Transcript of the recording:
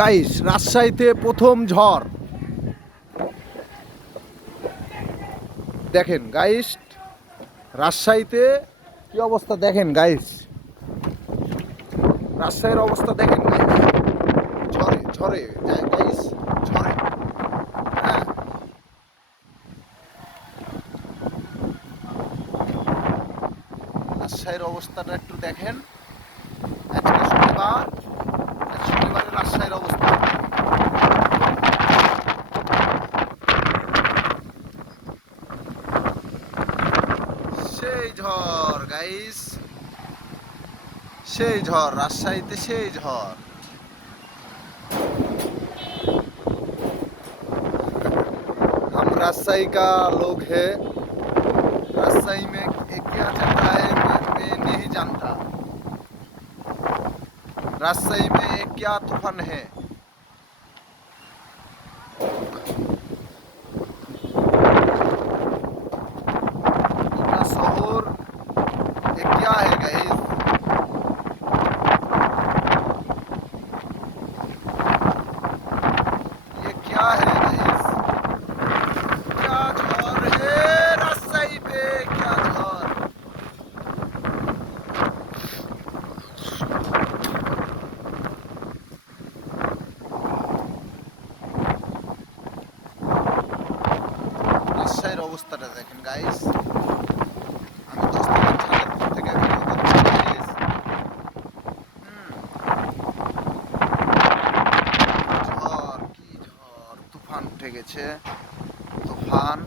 Guys, রাজশাহীতে প্রথম ঝড় দেখেন গাইস। রাজশাহীতে কি অবস্থা দেখেন গাইস। রাজশাহীর অবস্থা দেখেন গাইস। ঝড়ে ঝড়ে গাইস, ঝড়ে। হ্যাঁ, রাজশাহীর অবস্থাটা একটু দেখেন। আজকে শনিবার, শনিবারের রাজশাহীর অবস্থা। সেই ঝড় গাইস, সেই ঝড় রাজশাহীতে, সেই ঝড়। हम राजशाही का लोग है। राजशाही में क्या चल रहा है मैं नहीं जानता। राजशाही में क्या तूफान है। पूरा शहर ये क्या है गाइस। ये क्या है गाइस। क्या झड़ है राजशाही पे, क्या झड़। রাজশাহীর অবস্থাটা দেখেন গাইস। আমি 10 থেকে ছাদের থেকে ভিডিও করছি গাইস। ঝড় কি ঝড়, তুফান উঠে গেছে, তুফান।